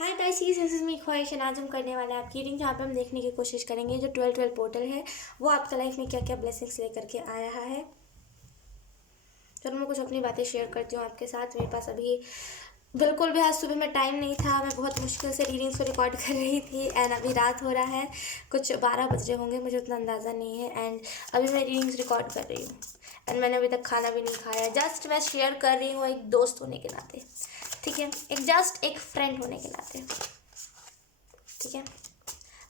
Hi Pisces, this is me ख्वाहिश। आज हम करने वाले हैं आपकी रीडिंग, जहाँ पे हम देखने की कोशिश करेंगे जो 12 पोर्टल है वो आपका लाइफ में क्या क्या ब्लेसिंग्स लेकर के आ रहा है। तो मैं कुछ अपनी बातें शेयर करती हूँ आपके साथ। मेरे पास अभी बिल्कुल भी आज सुबह में टाइम नहीं था। मैं बहुत मुश्किल से रीडिंग्स को रिकॉर्ड कर रही थी एंड अभी रात हो रहा है, कुछ 12 बज रहे होंगे, मुझे उतना अंदाज़ा नहीं है। एंड अभी मैं रीडिंग्स रिकॉर्ड कर रही हूँ एंड मैंने अभी तक खाना भी नहीं खाया। जस्ट मैं शेयर कर रही हूँ एक दोस्त होने के नाते, ठीक है, एक फ्रेंड होने के नाते, ठीक है।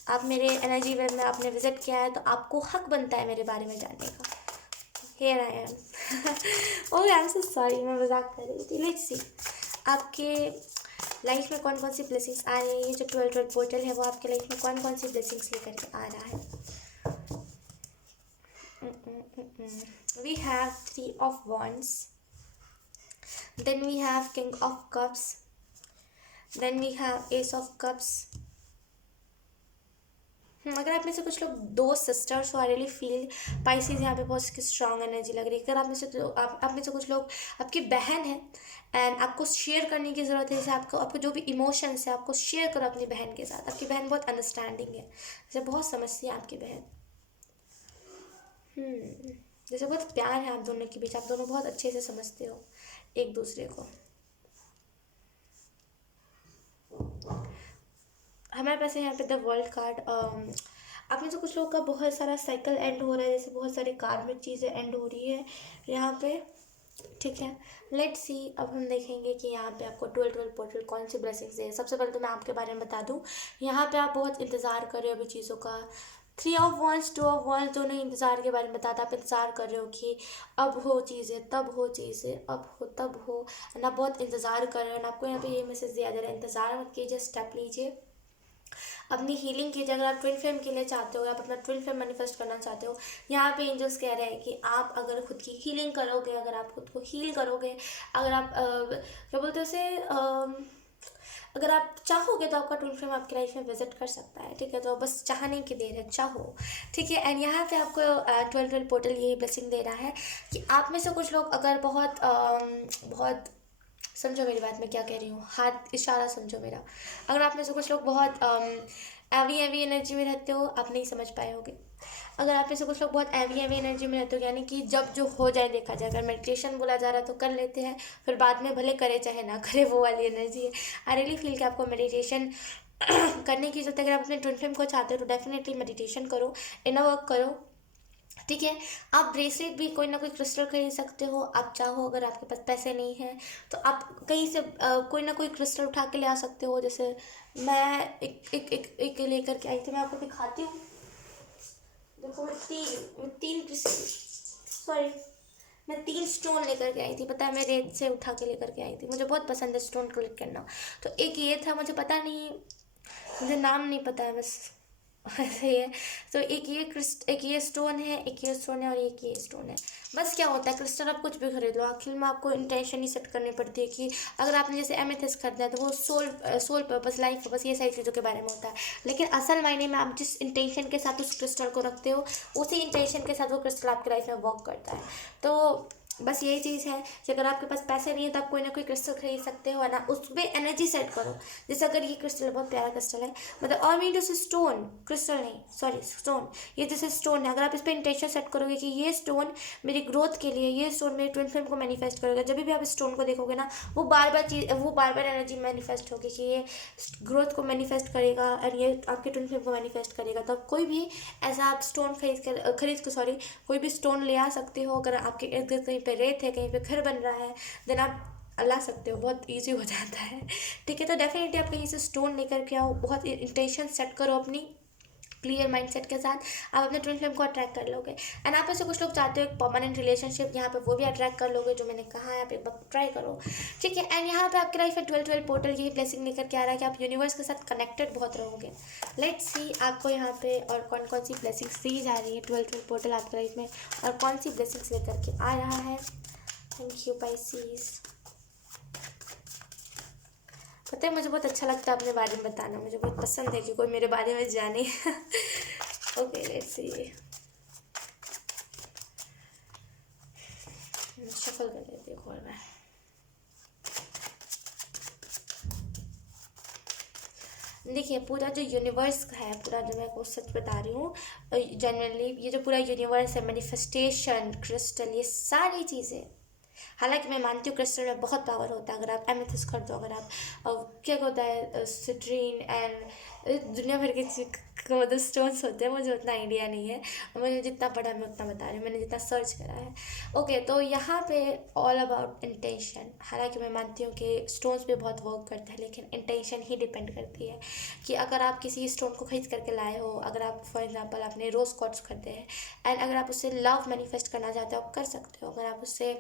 आप मेरे एनर्जी वेव में आपने विजिट किया है तो आपको हक बनता है मेरे बारे में जानने का। Here I am. Oh I am so sorry, मैं मजाक कर रही थी। लेट्स सी आपके लाइफ में कौन कौन सी ब्लेसिंग्स आ रही है। ये जो 12 पोर्टल है वो आपके लाइफ में कौन कौन सी ब्लेसिंग्स लेकर के आ रहा है। We have 3 of Wands, then we have King of Cups, then we have Ace of Cups। अगर आप में से कुछ लोग दो sisters, I really feel Pisces यहाँ पे बहुत स्ट्रॉन्ग एनर्जी लग रही है। अगर आप में से आप में से कुछ लोग आपकी बहन है एंड आपको शेयर करने की ज़रूरत है। जैसे आपको जो भी इमोशंस है आपको शेयर करो अपनी बहन के साथ। आपकी बहन बहुत अंडरस्टैंडिंग है, जैसे बहुत समझती है आपकी बहन। जैसे बहुत प्यार है आप दोनों के बीच, आप दोनों बहुत अच्छे से समझते हो एक दूसरे को। हमारे पास है यहाँ पे द वर्ल्ड कार्ड। आप में से कुछ लोगों का बहुत सारा साइकिल एंड हो रहा है, जैसे बहुत सारी कार्मिक चीज़ें एंड हो रही है यहाँ पे, ठीक है। लेट्स सी अब हम देखेंगे कि यहाँ पे आपको 12 पोर्टल कौन सी ब्लेसिंग्स है। सबसे पहले तो मैं आपके बारे में बता दूँ, यहाँ पे आप बहुत इंतज़ार कर रहे हो अभी चीज़ों का। 3 of Wands 2 of Wands दोनों ही इंतज़ार के बारे में बताता। आप इंतज़ार कर रहे हो कि अब हो चीज़ें, तब हो चीज़ें, अब हो तब हो, ना बहुत इंतज़ार कर रहे हो। ना आपको यहाँ पे ये मैसेज दिया जा रहा है, इंतज़ार मत कीजिए, स्टेप लीजिए, अपनी हीलिंग कीजिए। अगर आप ट्विन फ्लेम के लिए चाहते हो, आप अपना ट्विन फ्लेम मैनिफेस्ट करना चाहते हो, यहाँ पे एंजल्स कह रहे हैं कि आप अगर खुद की हीलिंग करोगे, अगर आप खुद को हील करोगे, अगर आप क्या बोलते हैं उसे, अगर आप चाहोगे तो आपका ट्विन फ्लेम आपकी लाइफ में विजिट कर सकता है, ठीक है। तो बस चाहने की देर है, चाहो, ठीक है। एंड यहाँ पे आपको 12 पोर्टल यही ब्लेसिंग दे रहा है कि आप में से कुछ लोग अगर बहुत समझो मेरी बात, मैं क्या कह रही हूँ, हाथ इशारा समझो मेरा। अगर आप में से कुछ लोग बहुत एवी एनर्जी में रहते हो, आप नहीं समझ पाए होगे। अगर आप में से कुछ लोग बहुत एवी एनर्जी में रहते हो, यानी कि जब जो हो जाए देखा जाए। अगर मेडिटेशन बोला जा रहा है तो कर लेते हैं, फिर बाद में भले करे चाहे ना करे, वो वाली एनर्जी है। आई रियली फील कि आपको मेडिटेशन करने की जरूरत है। अगर आप अपने ट्विन फ्लेम को चाहते हो तो डेफिनेटली मेडिटेशन करो, इनर वर्क करो, ठीक है। आप ब्रेसलेट भी कोई ना कोई क्रिस्टल खरीद सकते हो, आप चाहो। अगर आपके पास पैसे नहीं हैं तो आप कहीं से कोई ना कोई क्रिस्टल उठा के ले आ सकते हो। जैसे मैं एक लेकर के आई थी, मैं आपको दिखाती हूँ। देखो मैं तीन क्रिस्टल, सॉरी, मैं 3 स्टोन लेकर के आई थी। पता है, मैं रेत से उठा के लेकर के आई थी। मुझे बहुत पसंद है स्टोन कलेक्ट करना। तो एक ये था, मुझे पता नहीं, मुझे नाम नहीं पता है, बस ऐसे ही है। तो एक ये स्टोन है, एक ये स्टोन है और एक ये स्टोन है। बस क्या होता है, क्रिस्टल आप कुछ भी खरीद लो, आखिर में आपको इंटेंशन ही सेट करनी पड़ती है कि अगर आपने जैसे एमेथिस्ट खरीदना है तो वो सोल पर्पस, लाइफ पर्पस, ये सारी चीज़ों के बारे में होता है। लेकिन असल मायने में आप जिस इंटेंशन के साथ उस क्रिस्टल को रखते हो, उसी इंटेंशन के साथ वो क्रिस्टल आपकी लाइफ में वर्क करता है। तो बस यही चीज़ है कि अगर आपके पास पैसे नहीं है तो आप कोई ना कोई क्रिस्टल खरीद सकते हो, है ना। उस पर एनर्जी सेट करो। जैसे अगर ये क्रिस्टल बहुत प्यारा क्रिस्टल है, मतलब और मीन टू स्टोन, क्रिस्टल नहीं, सॉरी स्टोन, ये जैसे स्टोन है। अगर आप इस पर इंटेंशन सेट करोगे कि ये स्टोन मेरी ग्रोथ के लिए, ये स्टोन मेरे ट्विन फ्लेम को मैनिफेस्ट करेगा, जब भी आप इस स्टोन को देखोगे ना, वो बार बार एनर्जी मैनिफेस्ट होगी कि ये ग्रोथ को मैनिफेस्ट करेगा और ये आपके ट्विन फ्लेम को मैनिफेस्ट करेगा। तो आप कोई भी ऐसा आप स्टोन खरीद कर सॉरी, कोई भी स्टोन ले आ सकते हो। अगर आपके इर्द गिर्द कहीं पे रेत है, कहीं पे घर बन रहा है, देन आप ला सकते हो, बहुत इजी हो जाता है, ठीक है। तो डेफिनेटली आप कहीं से स्टोन लेकर के आओ, बहुत इंटेंशन सेट करो अपनी क्लियर माइंडसेट के साथ, आप अपने ट्विन फ्लेम को अट्रैक्ट कर लोगे। एंड आप ऐसे कुछ लोग चाहते हो एक परमानेंट रिलेशनशिप, यहाँ पे वो भी अट्रैक्ट कर लोगे, जो मैंने कहा है, आप एक बार ट्राई करो, ठीक है। एंड यहाँ पे आपके लाइफ में 12 पोर्टल यही ब्लेसिंग लेकर के आ रहा है कि आप यूनिवर्स के साथ कनेक्टेड बहुत रहोगे। लेट्स सी आपको यहाँ पे और कौन कौन सी ब्लेसिंग्स दी जा रही है 12 पोर्टल आपके लाइफ में, और कौन सी ब्लेसिंग्स लेकर के आ रहा है। Thank you Pisces. पता है, मुझे बहुत अच्छा लगता है अपने बारे में बताना, मुझे बहुत पसंद है कि कोई मेरे बारे में जाने। ओके लेट्स सी, शफल कर देती हूँ मैं। देखिए पूरा जो यूनिवर्स है, पूरा जो मैं आपको सच बता रही हूँ, जनरली ये जो पूरा यूनिवर्स है, मैनिफेस्टेशन, क्रिस्टल, ये सारी चीज़ें, हालांकि मैं मानती हूँ क्रिस्टल में बहुत पावर होता है। अगर आप एमेथिस्ट कर दो, अगर आप क्या होता है सिट्रीन एंड दुनिया भर के मतलब स्टोन्स होते हैं, मुझे उतना आइडिया नहीं है, मुझे जितना पढ़ा मैं उतना बता रही हूँ, मैंने जितना सर्च करा है। ओके, तो यहाँ पे ऑल अबाउट इंटेंशन। हालांकि मैं मानती हूँ कि स्टोन्स पे बहुत वर्क करता है, लेकिन इंटेंशन ही डिपेंड करती है कि अगर आप किसी स्टोन को खरीद करके लाए हो, अगर आप फॉर एग्जांपल आपने रोज़ क्वार्ट्ज खरीदे हैं एंड अगर आप उससे लव मैनिफेस्ट करना चाहते हो, आप कर सकते हो। अगर आप उससे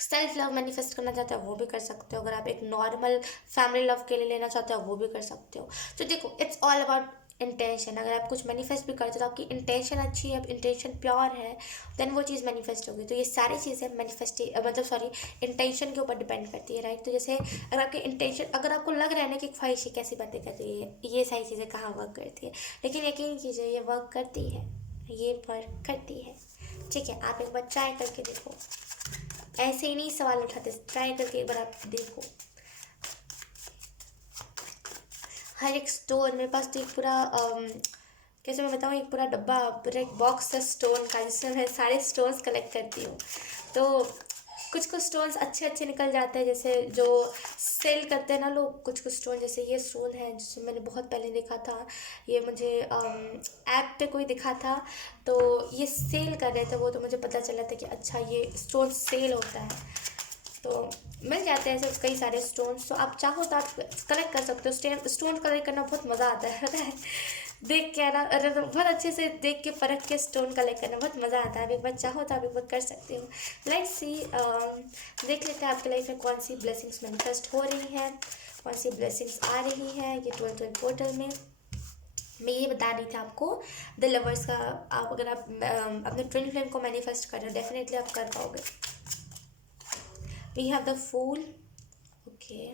सेल्फ लव मैनिफेस्ट करना चाहते हो वो भी कर सकते हो। अगर आप एक नॉर्मल फैमिली लव के लिए लेना चाहते हो वो भी कर सकते हो। तो देखो, इट्स ऑल अबाउट इंटेंशन। अगर आप कुछ मैनिफेस्ट भी करते हो तो आपकी इंटेंशन अच्छी है, इंटेंशन प्योर है, देन वो चीज़ मैनिफेस्ट होगी। तो ये सारी चीज़ें मतलब सॉरी, इंटेंशन के ऊपर डिपेंड करती है, राइट। तो जैसे अगर आपके इंटेंशन, अगर आपको लग रहा है ना कि ख्वाहिश कैसी बातें कर रही है, ये सारी चीज़ें कहाँ वर्क करती है, लेकिन यकीन कीजिए ये वर्क करती है, ये वर्क करती है। ठीक है, आप एक बार ट्राई करके देखो, ऐसे ही नहीं सवाल उठाते, ट्राई करके एक बार आप देखो। हर एक स्टोन मेरे पास तो एक पूरा कैसे मैं बताऊँ, एक पूरा डब्बा, पूरा एक बॉक्स है स्टोन का, जिसमें मैं सारे स्टोन्स कलेक्ट करती हूँ। तो कुछ कुछ स्टोन्स अच्छे अच्छे निकल जाते हैं, जैसे जो सेल करते हैं ना लोग, कुछ कुछ स्टोन, जैसे ये स्टोन है जिसे मैंने बहुत पहले देखा था, ये मुझे ऐप पे कोई दिखा था, तो ये सेल कर रहे थे वो, तो मुझे पता चला था कि अच्छा ये स्टोन सेल होता है। तो मिल जाते हैं ऐसे कई सारे स्टोन्स, तो आप चाहो तो आप कलेक्ट कर सकते हो। स्टोन कलेक्ट करना बहुत मज़ा आता है, पता है, देख के ना, अरे तो बहुत अच्छे से देख के परख के स्टोन कलेक्ट करना बहुत मज़ा आता है। आप एक बार चाहो तो आप एक बार कर सकते हो। लेट्स सी, देख लेते हैं आपके लाइफ में कौन सी ब्लेसिंग्स मैनिफेस्ट हो रही हैं, कौन सी ब्लेसिंग्स आ रही हैं ये 12 पोर्टल में। मैं ये बता रही थी आपको द लवर्स का, आप अगर आप अपने ट्विन फ्लेम को मैनिफेस्ट कर रहे हो, डेफिनेटली आप कर पाओगे। We have the Fool. Okay.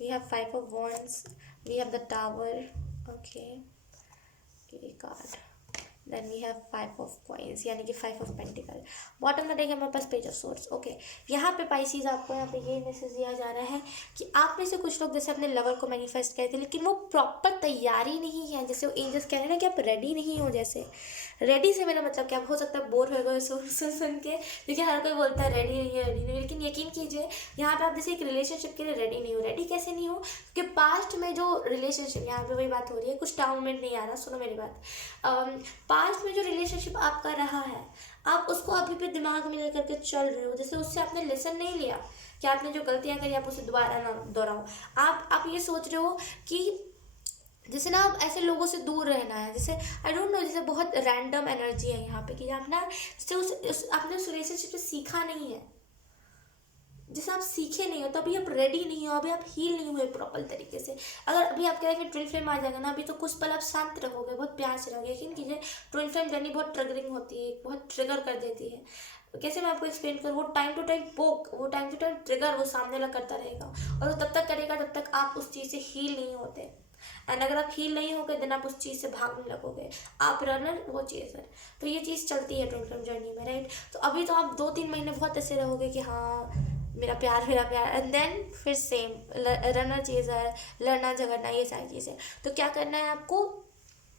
We have Five of Wands. We have the Tower. Okay. A card. Then we have 5 of coins, यानी कि 5 ऑफ पेंटिकल। बॉटम में देखिए हमारे पास पेज ऑफ सोर्ड्स। ओके, यहाँ पे पाइसीज आपको यहाँ पे ये मैसेज दिया जा रहा है कि आप में से कुछ लोग जैसे अपने लवर को मैनिफेस्ट करते थे, लेकिन वो प्रॉपर तैयारी नहीं है। जैसे वो एंजल्स कह रहे हैं ना कि आप रेडी नहीं हो। जैसे रेडी से मेरा मतलब क्या, हो सकता है बोर हो गए सुन के, क्योंकि हर कोई बोलता है रेडी नहीं है, रेडी नहीं है, लेकिन यकीन कीजिए यहाँ पे आप जैसे एक रिलेशनशिप के लिए रेडी नहीं हो। रेडी कैसे नहीं हो, क्योंकि पास्ट में जो रिलेशनशिप, यहाँ पे वही बात हो रही है, कुछ टाउन में नहीं आ रहा, सुनो मेरी बात। पास्ट में जो रिलेशनशिप आपका रहा है, आप उसको अभी भी दिमाग में लेकर के चल रहे हो। जैसे उससे आपने लेसन नहीं लिया कि आपने जो गलतियां करी आप उसे दोबारा ना दोहराओ। आप ये सोच रहे हो कि जैसे ना आप ऐसे लोगों से दूर रहना है, जैसे आई डोंट नो, जैसे बहुत रैंडम एनर्जी है यहाँ पे कि आप ना जैसे आपने उस रिलेशनशिप से सीखा नहीं है, जैसे आप सीखे नहीं हो, तो अभी आप रेडी नहीं हो, अभी आप हील नहीं हुए प्रॉपर तरीके से। अगर अभी आपके लाइफ में ट्विन फ्लेम आ जाएगा ना, अभी तो कुछ पल आप शांत रहोगे, बहुत प्यार से रहोगे, लेकिन कीजिए ट्विन फ्लेम जर्नी बहुत ट्रिगरिंग होती है, बहुत ट्रिगर कर देती है। कैसे मैं आपको एक्सप्लेन करूँ, वो टाइम टू टाइम पोक, वो टाइम टू टाइम ट्रिगर वो सामने वाला करता रहेगा, और वो तब तक करेगा जब तक आप उस चीज़ से हील नहीं होते। एंड अगर आप हील नहीं होगे देन आप उस चीज़ से भागने लगोगे, आप रनर वो चेजर। तो ये चीज़ चलती है ट्विन फ्लेम जर्नी में, राइट। तो अभी तो आप 2-3 महीने बहुत ऐसे रहोगे कि हाँ मेरा प्यार मेरा प्यार, एंड देन फिर सेम रनर चेजर, लड़ना झगड़ना, ये सारी चीज़ें। तो क्या करना है आपको,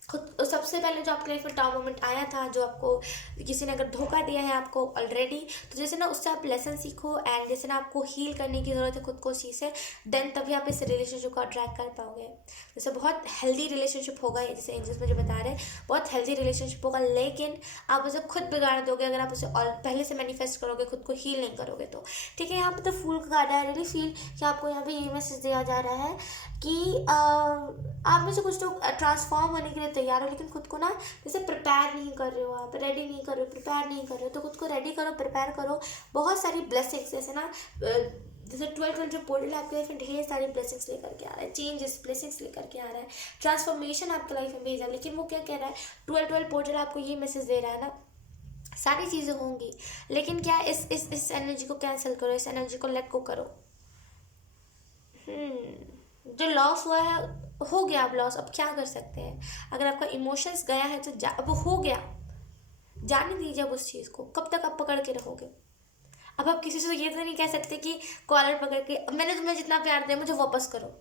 खुद सबसे पहले जो आपके लाइफ में टाउ मोमेंट आया था, जो आपको किसी ने अगर धोखा दिया है आपको ऑलरेडी, तो जैसे ना उससे आप लेसन सीखो, एंड जैसे ना आपको हील करने की ज़रूरत है खुद को उसी से, देन तभी आप इस रिलेशनशिप को अट्रैक्ट कर पाओगे। जैसे बहुत हेल्दी रिलेशनशिप होगा, जैसे एंजल्स मुझे बता रहे हैं बहुत हेल्दी रिलेशनशिप होगा, लेकिन आप उसे खुद बिगाड़ दोगे अगर आप उसे पहले से मैनिफेस्ट करोगे, खुद को हील नहीं करोगे तो। ठीक है, यहाँ पर तो फूल का कार्ड है। आई रियली फील कि आपको यहाँ पे ये मैसेज दिया जा रहा है कि आप में से कुछ लोग ट्रांसफॉर्म होने के लिए तैयार हो, लेकिन खुद को ना जैसे प्रिपेयर नहीं कर रहे हो, आप रेडी नहीं कर रहे हो, प्रिपेयर नहीं कर रहे हो, तो खुद को रेडी करो, प्रिपेयर करो। बहुत सारी ब्लेसिंग्स, जैसे ना जैसे 12 जो पोर्टल आपके लाइफ में ढेर सारी ब्लेसिंग्स लेकर के आ रहा है, चेंजेस ब्लेसिंग्स लेकर के आ रहा है, ट्रांसफॉर्मेशन आपके लाइफ में भेजा। लेकिन वो क्या कह रहा है, 12 पोर्टल आपको ये मैसेज दे रहा है ना, सारी चीज़ें होंगी, लेकिन क्या इस एनर्जी को कैंसिल करो, इस एनर्जी को लेट गो करो। जो लॉस हुआ है हो गया, अब लॉस, अब क्या कर सकते हैं। अगर आपका इमोशंस गया है तो अब हो गया, जाने दीजिए अब उस चीज़ को। कब तक आप पकड़ के रहोगे, अब आप किसी से ये तो नहीं कह सकते कि कॉलर पकड़ के मैंने तुम्हें जितना प्यार दिया मुझे वापस करो।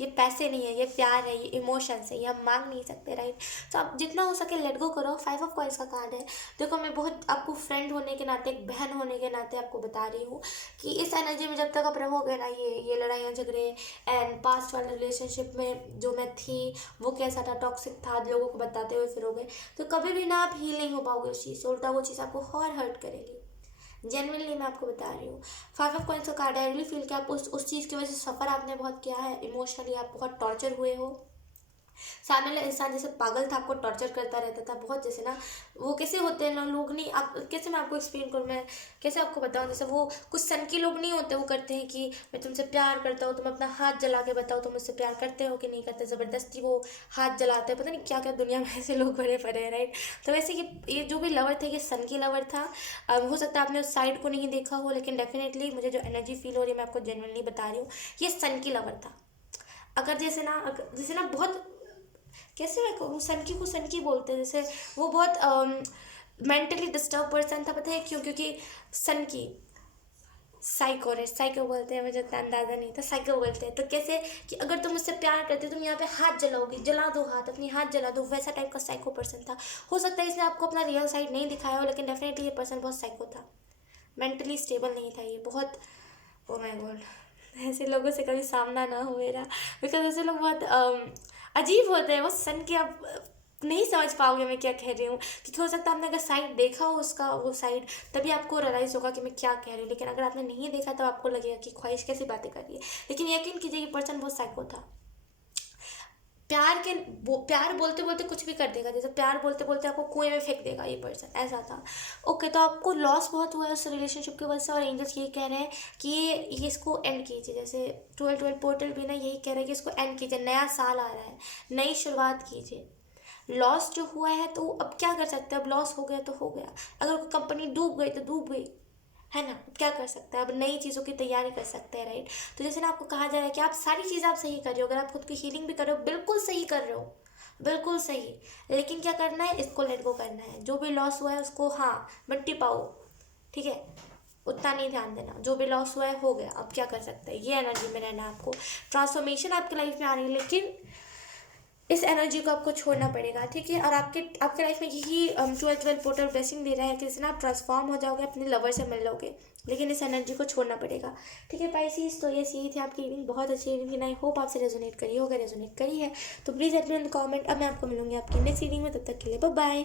ये पैसे नहीं है, ये प्यार है, ये इमोशंस है, ये हम मांग नहीं सकते, राइट। तो आप जितना हो सके लेट गो करो। 5 ऑफ कॉइंस का कार्ड है। देखो मैं बहुत आपको फ्रेंड होने के नाते, एक बहन होने के नाते आपको बता रही हूँ कि इस एनर्जी में जब तक आप रहोगे ना, ये लड़ाइयाँ झगड़े एंड पास्ट वाले रिलेशनशिप में जो मैं थी वो कैसा था, टॉक्सिक था, लोगों को बताते हुए फिरोगे तो कभी भी ना आप हील नहीं हो पाओगे उस चीज़ से। उल्टा वो चीज़ आपको और हर्ट करेगी। जेनविनली मैं आपको बता रही हूँ। 5 ऑफ कॉइंस का कार्ड, आई रियली फील कि आप उस चीज़ की वजह से सफ़र आपने बहुत किया है। इमोशनली आप बहुत टॉर्चर हुए हो। सामने वाला इंसान जैसे पागल था, आपको टॉर्चर करता रहता था बहुत। जैसे ना वो कैसे होते हैं ना लोग, नहीं आप कैसे, मैं आपको एक्सप्लेन करूँ, मैं कैसे आपको बताऊँ। जैसे वो कुछ सन के लोग नहीं होते, वो करते हैं कि मैं तुमसे प्यार करता हूँ, तुम अपना हाथ जला के बताओ तुम मुझसे प्यार करते हो कि नहीं करते। ज़बरदस्ती वो हाथ जलाते हैं, पता नहीं क्या क्या दुनिया में ऐसे लोग भरे पड़े हैं, राइट। तो वैसे ये जो भी लवर था ये सन की लवर था। हो सकता है आपने उस साइड को नहीं देखा हो, लेकिन डेफिनेटली मुझे जो एनर्जी फील हो रही है मैं आपको जेन्युइनली बता रही हूँ, ये सन की लवर था। अगर जैसे ना बहुत, कैसे मैं कहूँ, सनकी को सनकी बोलते हैं। जैसे वो बहुत मेंटली डिस्टर्ब पर्सन था, पता है क्यों? क्योंकि सनकी साइको, रे साइको बोलते हैं, मुझे उतना अंदाज़ा नहीं था, साइको बोलते हैं। तो कैसे कि अगर तुम मुझसे प्यार करते हो तुम यहाँ पे हाथ जलाओगी, जला दो हाथ, अपनी हाथ जला दो, वैसा टाइप का साइको पर्सन था। हो सकता है इसने आपको अपना रियल साइड नहीं दिखाया हो, लेकिन डेफिनेटली ये पर्सन बहुत साइको था, मेंटली स्टेबल नहीं था ये बहुत। ओ माय गॉड, ऐसे लोगों से कभी सामना ना हो मेरा, बिकॉज ऐसे लोग बहुत अजीब होते हैं। वो सन के आप नहीं समझ पाओगे मैं क्या कह रही हूँ, क्योंकि हो सकता है आपने अगर साइड देखा हो उसका, वो साइड, तभी आपको रियलाइज़ होगा कि मैं क्या कह रही हूँ। लेकिन अगर आपने नहीं देखा तो आपको लगेगा कि ख्वाहिश कैसी बातें कर रही है। लेकिन यकीन कीजिए ये पर्सन बहुत साइको था। प्यार बोलते बोलते कुछ भी कर देगा। जैसे प्यार बोलते बोलते आपको कुएं में फेंक देगा ये पर्सन, ऐसा था। ओके, तो आपको लॉस बहुत हुआ है उस रिलेशनशिप की वजह से, और एंजल्स ये कह रहे हैं कि ये इसको एंड कीजिए। जैसे 12 पोर्टल भी ना यही कह रहे हैं कि इसको एंड कीजिए। नया साल आ रहा है, नई शुरुआत कीजिए। लॉस जो हुआ है तो अब क्या कर सकते हैं, अब लॉस हो गया तो हो गया। अगर कोई कंपनी डूब गई तो डूब गई, है ना। अब क्या कर सकते हैं, अब नई चीज़ों की तैयारी कर सकते हैं, राइट। तो जैसे ना आपको कहा जा रहा है कि आप सारी चीज़ें आप सही कर रहे हो, अगर आप खुद की हीलिंग भी कर रहे हो बिल्कुल सही कर रहे हो, बिल्कुल सही। लेकिन क्या करना है, इसको लेट गो करना है। जो भी लॉस हुआ है उसको, हाँ, मिट्टी पाओ, ठीक है। उतना नहीं ध्यान देना, जो भी लॉस हुआ है हो गया, अब क्या कर सकते हैं। ये एनर्जी में रहना है आपको। ट्रांसफॉर्मेशन आपकी लाइफ में आ रही है, लेकिन इस एनर्जी को आपको छोड़ना पड़ेगा, ठीक है। और आपके लाइफ में यही 12 पोर्टल ब्लेसिंग दे रहा है कि इससे ना आप ट्रांसफॉर्म हो जाओगे, अपने लवर से मिल लोगे, लेकिन इस एनर्जी को छोड़ना पड़ेगा, ठीक है। पाइसिस, तो ये यही थी आपकी रीडिंग, बहुत अच्छी रीडिंग। आई होप आपसे रेजोनेट करी होगा, रेजोनेट करी है तो please let me in the comment. अब मैं आपको मिलूंगी आपकी नेक्स्ट रीडिंग में, तब तक के लिए बाय बाय।